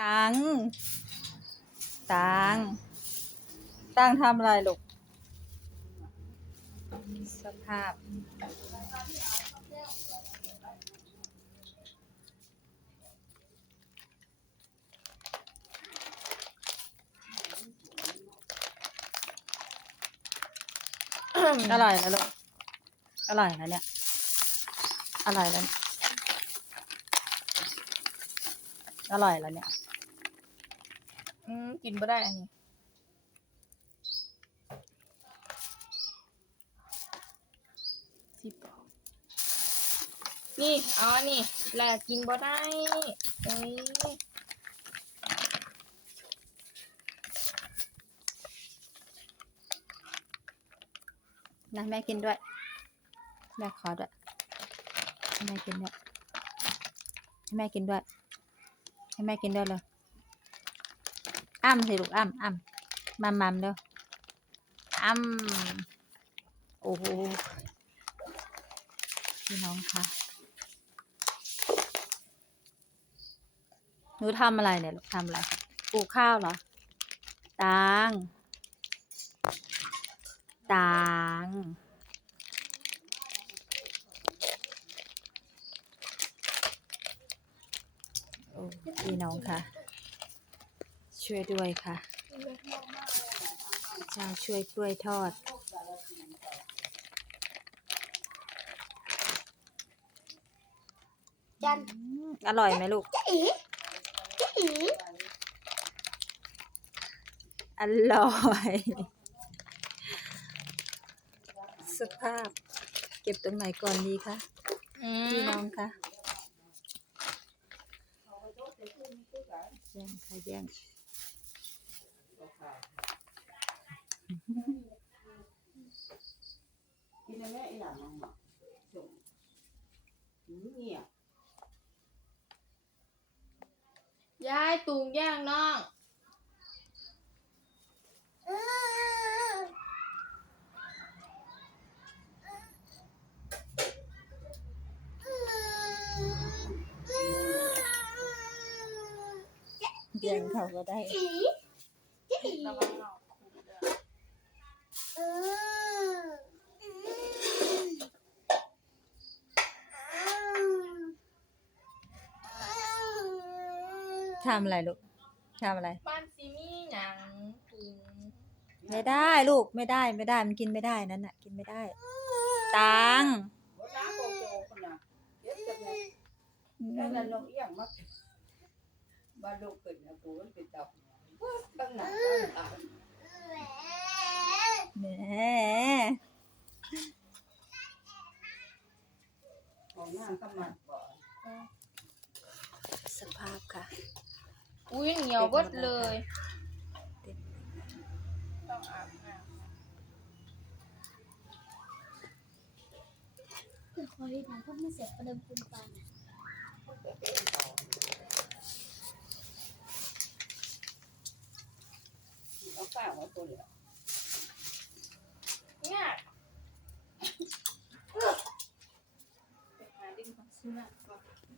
ตัง ตัง ตังทำอะไรลูก สภาพ อร่อยแล้วลูก อร่อยแล้วเนี่ย อร่อยแล้ว อร่อยแล้วเนี่ย อืมกินบ่ได้อันนี้ สิบเอนี่อาอันนี้แหละกินบ่ได้เอ้ยนะแม่กินด้วย แม่ขอด้วยให้แม่กินด้วยให้แม่กินด้วยให้แม่กินด้วยเลย อ้ำสิลูกอ้ำอ้ำมัมมัมเด้ออ้ำโอ้โหพี่น้องคะหนูทำอะไรเนี่ยลูกทำอะไรปลูกข้าวเหรอตางตางโอ้พี่น้องค่ะ ช่วยด้วยค่ะ เจ้าช่วยกล้วยทอด จันอืมอร่อยไหมลูก จะอีจะอีอร่อย สภาพ เก็บตรงไหนก่อนดีคะอืพี่มน้องคะแย่งค่ะแย่ง ยยายตุงย่างน้องแย่งเขาก็ได้อีจะอี ระวังน้องอืมอืมทำอะไรลูกทำอะไร บ้านซีมี่หยังตุงไม่ได้ลูกไม่ได้ไม่ได้มันกินไม่ได้นั่นน่ะ กินไม่ได้ ตังโบราณโบโจคนน่ะเย็ดจังเลยแล้วนั่นนกเอี้ยงมักบ้านลูกเป็นนะกูมันเป็นตับเบิดตั้งหนักตั้งตา แหม ของหน้าก็มันบ่อยสภาพค่ะ อุ้ยเหนียวเบิดเลยเต็มต้องอาบน้คือคอยนะก็ไม่เสร็จประเดิมคุณปานเอาข้าวมาตัวเหลือ that.